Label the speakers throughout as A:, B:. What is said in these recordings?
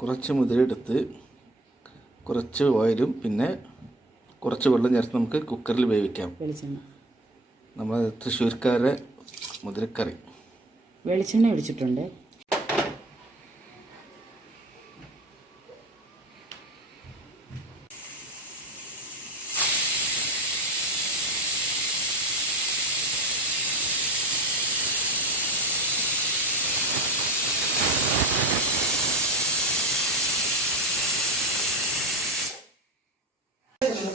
A: കുറച്ച് മുതിരെടുത്ത് കുറച്ച് ഓയിലും പിന്നെ കുറച്ച് വെള്ളം ചേർത്ത് നമുക്ക് കുക്കറിൽ വേവിക്കാം. നമ്മൾ തൃശ്ശൂർക്കാരെ മുതിരക്കറി
B: വെളിച്ചെണ്ണ ഒഴിച്ചിട്ടുണ്ട്.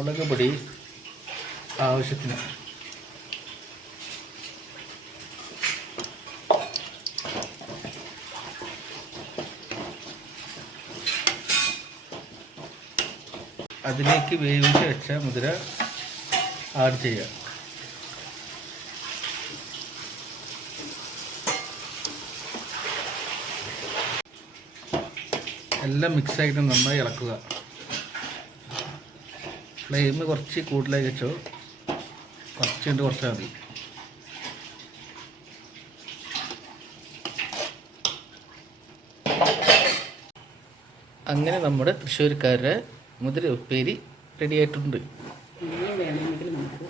A: മുളക് പൊടി ആവശ്യത്തിന്. അതിലേക്ക് വേവിച്ച് വെച്ച മുതിര ആഡ് ചെയ്യുക. എല്ലാം മിക്സ് മിക്സായിട്ട് നന്നായി ഇളക്കുക. ഫ്ലെയിം കുറച്ച് കൂടുതലായി വെച്ചോ. കുറച്ച് കൊണ്ട് കുറച്ചാൽ മതി. അങ്ങനെ നമ്മുടെ തൃശ്ശൂർക്കാരുടെ മുതിര ഉപ്പേരി റെഡി ആയിട്ടുണ്ട്.
B: വേണമെങ്കിൽ നമുക്ക്